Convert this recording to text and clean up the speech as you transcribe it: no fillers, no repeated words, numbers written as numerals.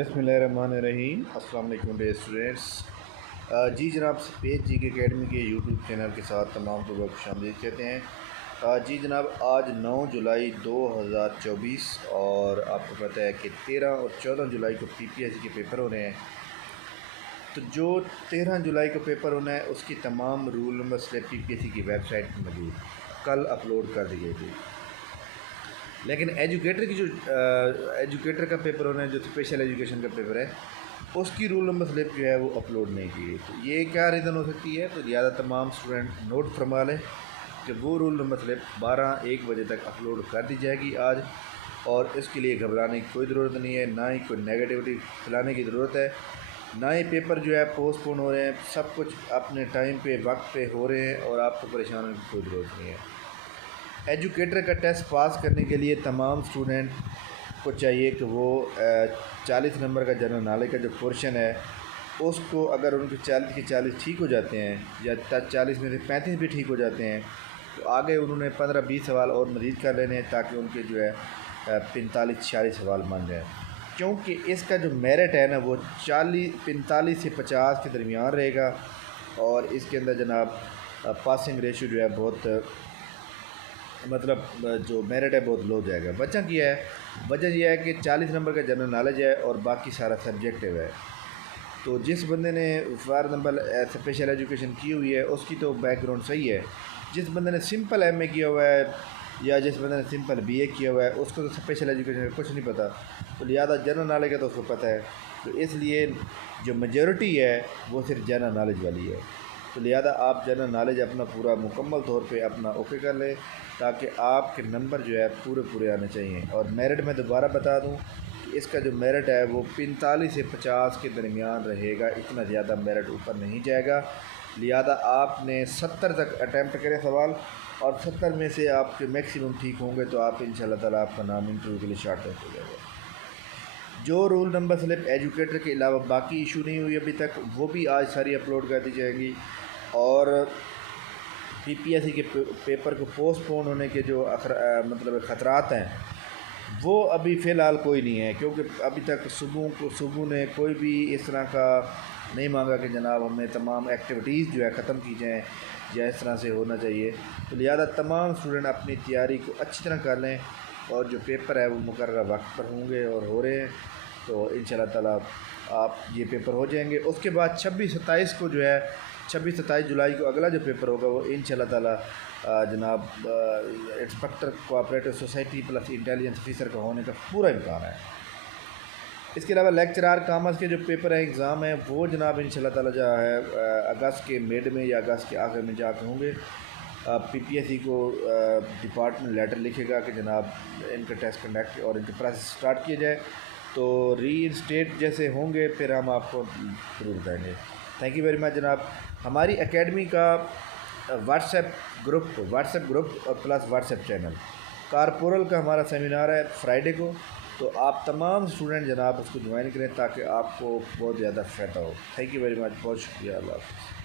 बिस्मिल्लाहिर्रहमानिर्रहीम। अस्सलाम वालेकुम डियर स्टूडेंट्स। जी जनाब, सफ़ेद जी के अकेडमी के यूट्यूब चैनल के साथ तमाम को खुशामदीद कहते हैं। जी जनाब, आज 9 जुलाई 2024 और आपको पता है कि 13 और 14 जुलाई को PPSC के पेपर हो रहे हैं। तो जो 13 जुलाई को पेपर होना है उसकी तमाम रूल नंबर स्लिप PPSC की वेबसाइट पर मौजूद, कल अपलोड कर दी गई थी। लेकिन एजुकेटर की जो एजुकेटर का पेपर होना है, जो स्पेशल एजुकेशन का पेपर है, उसकी रूल नंबर स्लिप जो है वो अपलोड नहीं की गई। तो ये क्या रीज़न हो सकती है? तो ज़्यादा तमाम स्टूडेंट नोट फरमा लें कि वो रूल नंबर स्लिप 12-1 बजे तक अपलोड कर दी जाएगी आज, और इसके लिए घबराने की कोई ज़रूरत नहीं है, ना ही कोई नेगेटिविटी फैलाने की ज़रूरत है, ना ही पेपर जो है पोस्टपोन हो रहे हैं। सब कुछ अपने टाइम पे वक्त पे हो रहे हैं और आपको परेशान होने की कोई ज़रूरत नहीं है। एजुकेटर का टेस्ट पास करने के लिए तमाम स्टूडेंट को चाहिए कि वो 40 नंबर का जनरल नॉलेज का जो पोर्शन है उसको, अगर उनके 40 के 40 ठीक हो जाते हैं या 40 में से 35 भी ठीक हो जाते हैं, तो आगे उन्होंने 15-20 सवाल और मज़ीद कर लेने हैं ताकि उनके जो है 45-46 सवाल बन जाए। क्योंकि इसका जो मेरिट है ना वो 45 से 50 के दरमियान रहेगा, और इसके अंदर जनाब पासिंग रेशियो जो है बहुत, मतलब जो मेरिट है बहुत लो जाएगा। वजह यह है कि 40 नंबर का जनरल नॉलेज है और बाकी सारा सब्जेक्टिव है। तो जिस बंदे ने फॉर नंबर स्पेशल एजुकेशन की हुई है उसकी तो बैकग्राउंड सही है। जिस बंदे ने सिंपल MA किया हुआ है या जिस बंदे ने सिंपल BA किया हुआ है उसको तो स्पेशल एजुकेशन का कुछ नहीं पता, तो लिहाजा जनरल नॉलेज का तो उसको पता है। तो इसलिए जो मेजॉरिटी है वो सिर्फ जनरल नॉलेज वाली है। तो लिहाजा आप जनरल नॉलेज अपना पूरा मुकम्मल तौर पे अपना ओके कर लें ताकि आपके नंबर जो है पूरे आने चाहिए। और मेरिट में दोबारा बता दूं कि इसका जो मेरिट है वो 45 से 50 के दरमियान रहेगा, इतना ज़्यादा मेरिट ऊपर नहीं जाएगा। लिहाजा आपने 70 तक अटैम्प्ट करें सवाल, और 70 में से आपके मैक्सिमम ठीक होंगे तो आप इंशाल्लाह ताला आपका नाम इंटरव्यू के लिए शॉर्टलिस्ट हो जाएगा। जो रूल नंबर स्लिप एजुकेटर के अलावा बाकी इशू नहीं हुई अभी तक, वो भी आज सारी अपलोड कर दी जाएंगी। और PPSC के पेपर को पोस्टपोन होने के जो मतलब ख़तरात हैं वो अभी फ़िलहाल कोई नहीं है, क्योंकि अभी तक सुबह ने कोई भी इस तरह का नहीं मांगा कि जनाब हमें तमाम एक्टिविटीज़ जो है ख़त्म की जाएँ या इस तरह से होना चाहिए। तो लिहाजा तमाम स्टूडेंट अपनी तैयारी को अच्छी तरह कर लें, और जो पेपर है वो मुकर्रर वक्त पर होंगे और हो रहे हैं। तो इंशाल्लाह ताला आप ये पेपर हो जाएंगे। उसके बाद 26-27 को जो है 26-27 जुलाई को अगला जो पेपर होगा वो इंशाल्लाह ताला जनाब inspector cooperative society plus intelligence officer का होने का पूरा इम्कान है। इसके अलावा लेक्चरार कॉमर्स के जो पेपर है एग्ज़ाम है वो जनाब इंशाल्लाह ताला जो है अगस्त के मिड में या अगस्त के आखिर में जाकर होंगे। PPSC को डिपार्टमेंट लेटर लिखेगा कि जनाब इनका टेस्ट कंडक्ट और इनके प्रोसेस स्टार्ट किया जाए। तो रीइंस्टेट जैसे होंगे फिर हम आपको ज़रूर बताएंगे। थैंक यू वेरी मच जनाब। हमारी एकेडमी का व्हाट्सएप ग्रुप और प्लस व्हाट्सएप चैनल कारपोरल का हमारा सेमिनार है फ्राइडे को, तो आप तमाम स्टूडेंट जनाब उसको ज्वाइन करें ताकि आपको बहुत ज़्यादा फ़ायदा हो। थैंक यू वेरी मच, बहुत शुक्रिया। अल्लाह हाफ़िज़।